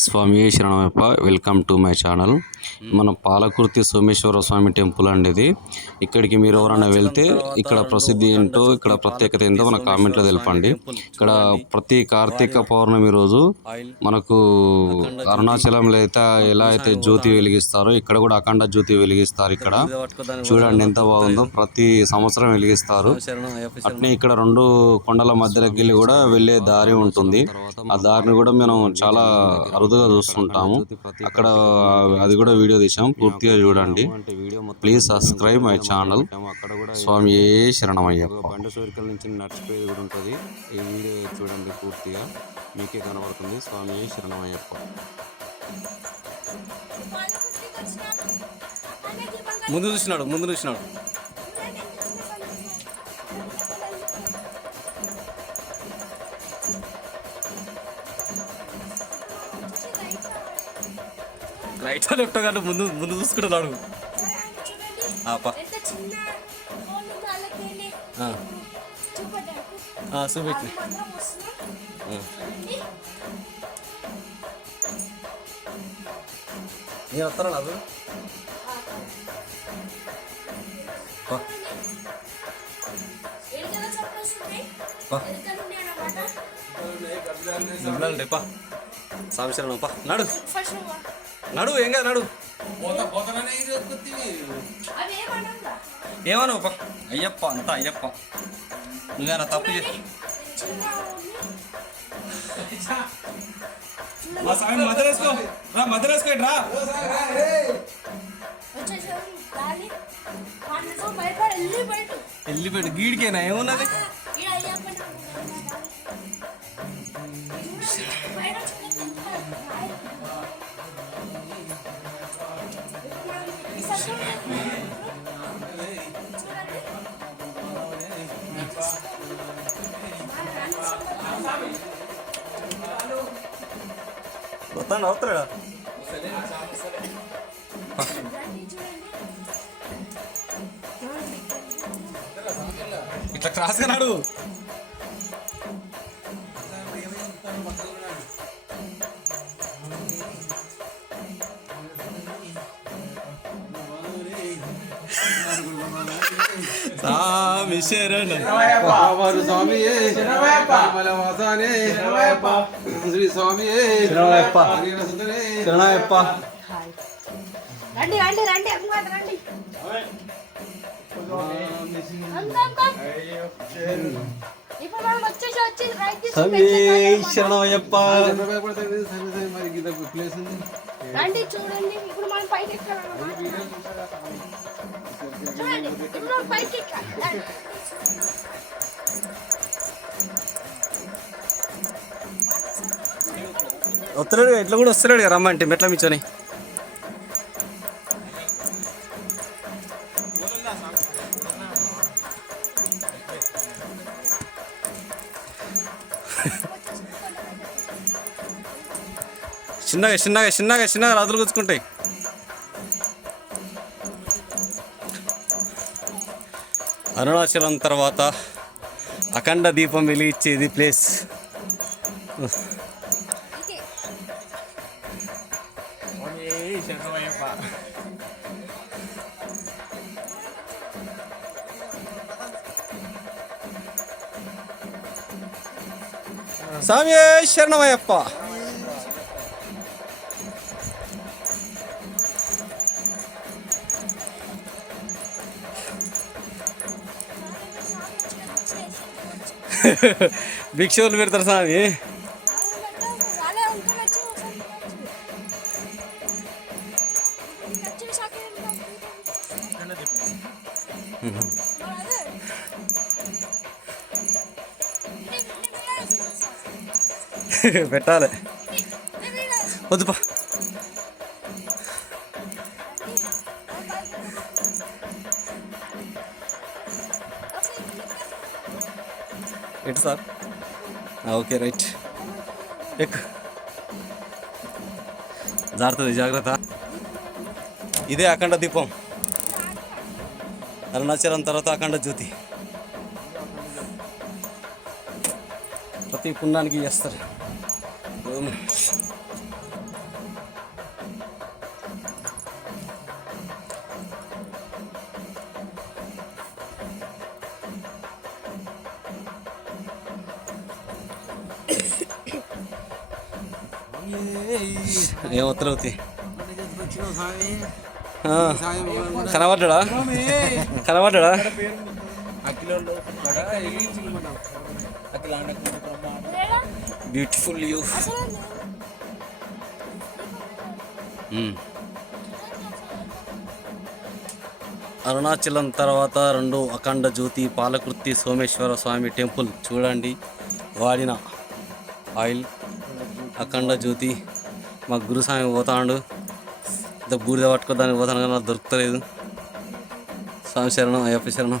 స్వామి శరణమయ్యప్ప welcome to my channel మన పాలకుర్తి సోమేశ్వర స్వామి temple అండి ఇది ఇక్కడికి మీరు ఎవరైనా వెళ్తే ఇక్కడ ప్రసిద్ధి ఏంటో ఇక్కడ ప్రత్యేకత ఏంటో మన కామెంట్లో తెలపండి. ఇక్కడ ప్రతి కార్తీక పౌర్ణమి రోజు మనకు అరుణాచలంలో అయితే ఎలా అయితే జ్యోతి వెలిగిస్తారో ఇక్కడ కూడా అఖండ జ్యోతి వెలిగిస్తారు ఇక్కడ. చూడండి ఎంత బాగుందో ప్రతి సంవత్సరం వెలిగిస్తారు. అట్నే ఇక్కడ రెండు కొండల మధ్యలోకి వెళ్ళి కూడా వెళ్ళే దారి ఉంటుంది. ఆ దారిని కూడా మనం చాలా అరుదుగా చూస్తుంటాము. అక్కడ అది కూడా వీడియో తీసాం పూర్తిగా చూడండి. Please subscribe my channel. స్వామి శరణమయ్యప్ప. బండ సోరికల నుంచి నడిచిపోయేది కూడా ఉంటుంది. ఈ వీడియో చూడండి పూర్తిగా. మీకే కనబడుతుంది. స్వామి శరణమయ్యప్ప. ముందు చూసినాడు ముందు చూసినాడు. రైట్ లెఫ్ట్ కానీ ముందు ముందు చూసుకుంటున్నాడు. చూపెట్టి. నేను వస్తాను నాకు వస్తున్నాయి. పా. నడు. నడు ఏం కాదు నడు? ఏమను పా అయ్యప్ప అంతా అయ్యప్ప. నువ్వేనా తప్పు చేసి. మా స్వామి మధ్యలో రా మధ్యలో రా. వెళ్ళిపోయాడు గీడికేనా? ఏమున్నది? ఈ సత్యం చూడండి. అవుతాడా ఇట్లా క్రాస్గా నాడు శరణ. వారు స్వామి మలవాసానే శ్రీ స్వామి శరణమయ్యప్ప. సుందరే శరణయ్యప్ప రండి రండి రండి అమ్మ రండి. ఇప్పుడు మనం వచ్చేసి వచ్చి రైట్ స్వామి శరణమయ్యప్ప. మరి గీత ప్లేస్ ఉంది. రండి చూడండి ఇప్పుడు మనం పైకి ఎక్కాలన్నమాట. చూడండి ఇప్పుడు పైకి వస్తున్నాడు ఇట్లా కూడా వస్తున్నాడు కదా రమ్మంటే మెట్ల మిచ్చని చిన్నగా చిన్నగా చిన్నగా చిన్నగా రాదులు గుచ్చుకుంటాయి. అరుణాచలం తర్వాత అఖండ దీపం వెలిగించేది ప్లేస్ ఇదే. స్వామి శరణమయ్యప్ప ఇది వీడియో వేసుకుంటా. పెట్టాలి. వద్దుపా ఎటు సార్ ఓకే రైట్ ఎక్ జాగ్రత్త జాగ్రత్త ఇదే అఖండ దీపం అరుణాచలం తర్వాత అఖండ జ్యోతి ప్రతి పుణ్యానికి చేస్తారు ఏం ఉత్తరవుతి కనబడ్డా కనబడ్డా బ్యూటిఫుల్ యూ hmm. అరుణాచలం తర్వాత రెండు అఖండ జ్యోతి పాలకృతి సోమేశ్వర స్వామి టెంపుల్ చూడండి. వాడిన ఆయిల్. అఖండ జ్యోతి మా గురుస్వామి పోతాడు. ఇంత బూడిద పట్టుకో దానికి పోతాను కానీ నాకు దొరుకుతలేదు. స్వామి శరణం అయ్యప్ప శరణం.